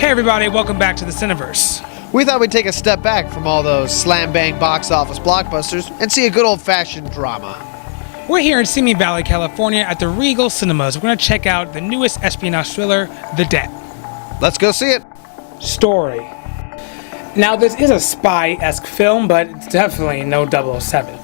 Hey everybody, welcome back to the Cineverse. We thought we'd take a step back from all those slam-bang box office blockbusters and see a good old-fashioned drama. We're here in Simi Valley, California at the Regal Cinemas. We're going to check out the newest espionage thriller, The Debt. Let's go see it. Story. Now this is a spy-esque film, but it's definitely no 007.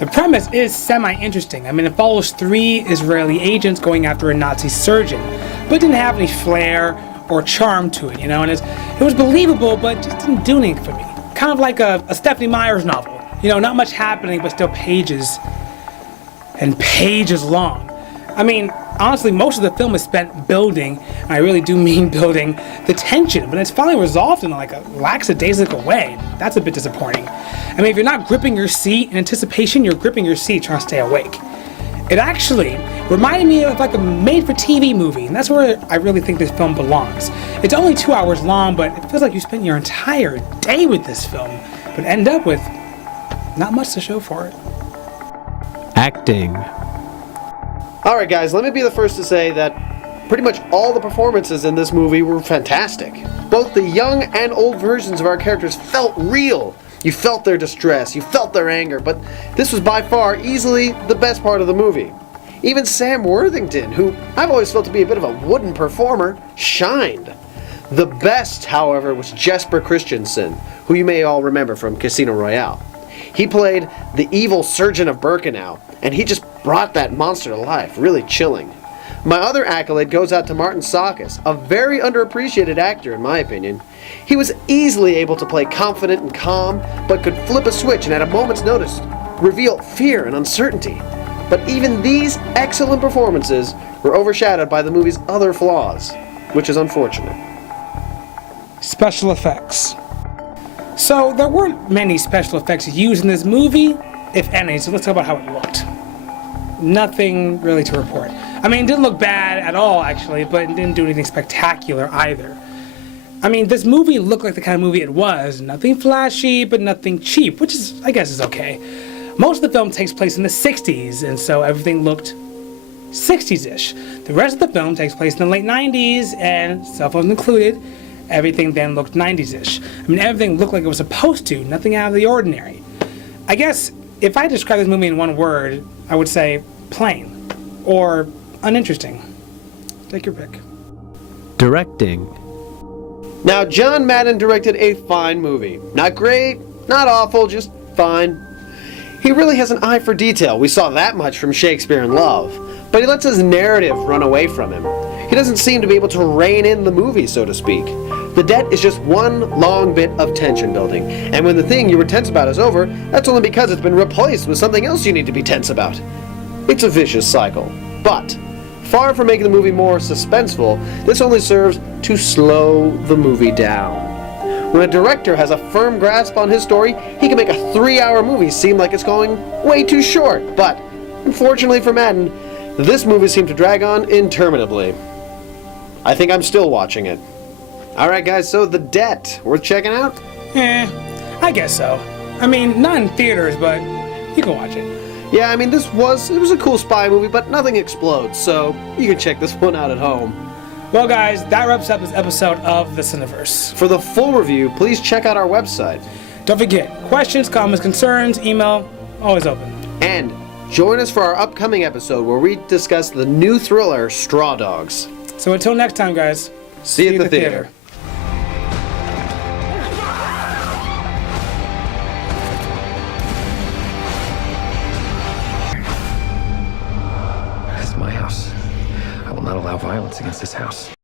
The premise is semi-interesting. I mean, it follows 3 Israeli agents going after a Nazi surgeon, but didn't have any flair or charm to it, and it was believable, but just didn't do anything for me. Kind of like a Stephanie Meyer's novel. Not much happening, but still pages and pages long. I mean, honestly, most of the film is spent building, and I really do mean building, the tension, but it's finally resolved in like a lackadaisical way. That's a bit disappointing. I mean, if you're not gripping your seat in anticipation, you're gripping your seat trying to stay awake. It actually reminded me of like a made-for-TV movie, and that's where I really think this film belongs. It's only 2 hours long, but it feels like you spent your entire day with this film, but end up with not much to show for it. Acting. Alright guys, let me be the first to say that pretty much all the performances in this movie were fantastic. Both the young and old versions of our characters felt real. You felt their distress, you felt their anger, but this was by far easily the best part of the movie. Even Sam Worthington, who I've always felt to be a bit of a wooden performer, shined. The best, however, was Jesper Christensen, who you may all remember from Casino Royale. He played the evil surgeon of Birkenau, and he just brought that monster to life, really chilling. My other accolade goes out to Martin Sakis, a very underappreciated actor in my opinion. He was easily able to play confident and calm, but could flip a switch and at a moment's notice reveal fear and uncertainty. But even these excellent performances were overshadowed by the movie's other flaws, which is unfortunate. Special effects. So there weren't many special effects used in this movie, if any, so let's talk about how it looked. Nothing really to report. I mean, it didn't look bad at all, actually, but it didn't do anything spectacular either. I mean, this movie looked like the kind of movie it was. Nothing flashy, but nothing cheap, which is, I guess, is okay. Most of the film takes place in the 60s, and so everything looked 60s-ish. The rest of the film takes place in the late 90s, and cell phones included. Everything then looked 90s-ish. I mean, everything looked like it was supposed to, nothing out of the ordinary. I guess, if I describe this movie in one word, I would say plain. Or uninteresting. Take your pick. Directing. Now, John Madden directed a fine movie. Not great, not awful, just fine. He really has an eye for detail. We saw that much from Shakespeare in Love. But he lets his narrative run away from him. He doesn't seem to be able to rein in the movie, so to speak. The Debt is just one long bit of tension building, and when the thing you were tense about is over, that's only because it's been replaced with something else you need to be tense about. It's a vicious cycle. But, far from making the movie more suspenseful, this only serves to slow the movie down. When a director has a firm grasp on his story, he can make a 3-hour movie seem like it's going way too short. But, unfortunately for Madden, this movie seemed to drag on interminably. I think I'm still watching it. Alright guys, so The Debt, worth checking out? I guess so. I mean, not in theaters, but you can watch it. Yeah, I mean, it was a cool spy movie, but nothing explodes, so you can check this one out at home. Well guys, that wraps up this episode of the Cineverse. For the full review, please check out our website. Don't forget, questions, comments, concerns, email, always open. And join us for our upcoming episode where we discuss the new thriller, Straw Dogs. So until next time, guys. See you at the theater. This is my house. I will not allow violence against this house.